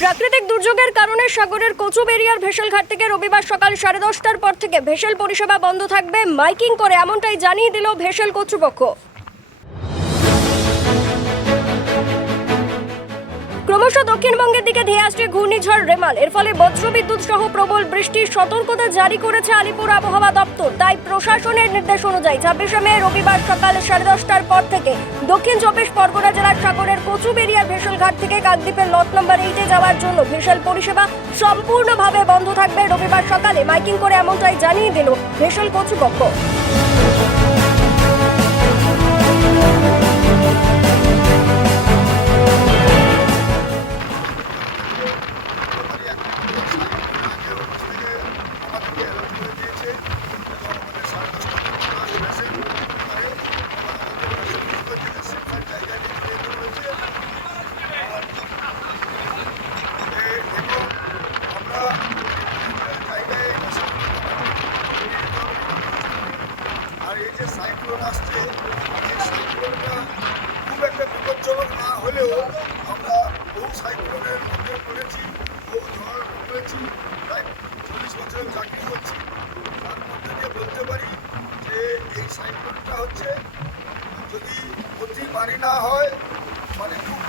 প্রাকৃতিক দুর্যোগের কারণে সাগরের কচুবেরিয়ার ভেসেলঘাট থেকে রবিবার সকাল সাড়ে দশটার পর থেকে ভেসেল পরিষেবা বন্ধ থাকবে। মাইকিং করে এমনটাই জানিয়ে দিল ভেসেল কর্তৃপক্ষ। ক্রমশ দক্ষিণবঙ্গের দিকে ধেয়ে আসছে ঘূর্ণিঝড় রেমাল। এর ফলে বজ্রবিদ্যুৎ সহ প্রবল বৃষ্টির সতর্কতা জারি করেছে আলিপুর আবহাওয়া দপ্তর। তাই প্রশাসনের নির্দেশ অনুযায়ী ছাব্বিশে মে, রবিবার সকাল সাড়ে দশটার পর থেকে দক্ষিণ চব্বিশ পরগনা জেলার সাগরের কচুবেরিয়ার ভেসেলঘাট থেকে কাকদ্বীপের লট নম্বর এইটে যাওয়ার জন্য ভেসেল পরিষেবা সম্পূর্ণভাবে বন্ধ থাকবে রবিবার সকালে। মাইকিং করে এমনটাই জানিয়ে দিল ভেসেল কর্তৃপক্ষ। সাইক্লোন আসছে এই সাইক্লোনটা খুব একটা বিপজ্জনক না হলেও আমরা বহু সাইক্লোনের মধ্যে পড়েছি বহু ঝড় পড়েছি প্রায় চল্লিশ বছরের চাকরি করছি তার মধ্যে দিয়ে বলতে পারি যে এই সাইক্লোনটা হচ্ছে যদি অতি ভারী না হয় মানে খুব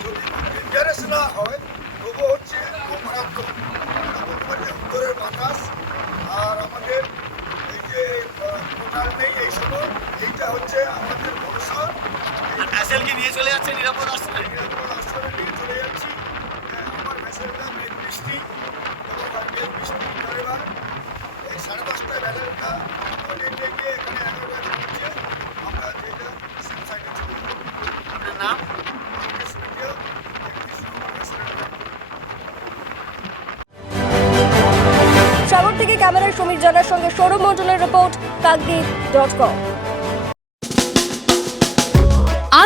যদি ডেঞ্জারাস না হয় তবুও হচ্ছে খুব মারাত্মক বলতে পারি উত্তরের বাতাস আর আমাদের এই যে টোটাল নেই এই সময় এইটা হচ্ছে আমাদের ভরসা এই নিয়ে চলে যাচ্ছে নিরাপদ আশ্রয়ে নিরাপদ আশ্রয়ে নিয়ে চলে যাচ্ছি। আমার ভেসেলটা মেঘ বৃষ্টি মেঘ বৃষ্টি ড্রাইভার এই সাড়ে দশটায় ভ্যালেনটা নেমে গিয়ে এখানে এগারো বাজে আমরা যেটা সেম সাইডে চলে আপনার নাম? আমাকে সুবিধা একত্রিশ নম্বর ভেসেলটা সাগর থেকে ক্যামেরায় সমীর জানার সঙ্গে সৌরভ মন্ডলের রিপোর্ট কাকদ্বীপ ডট কম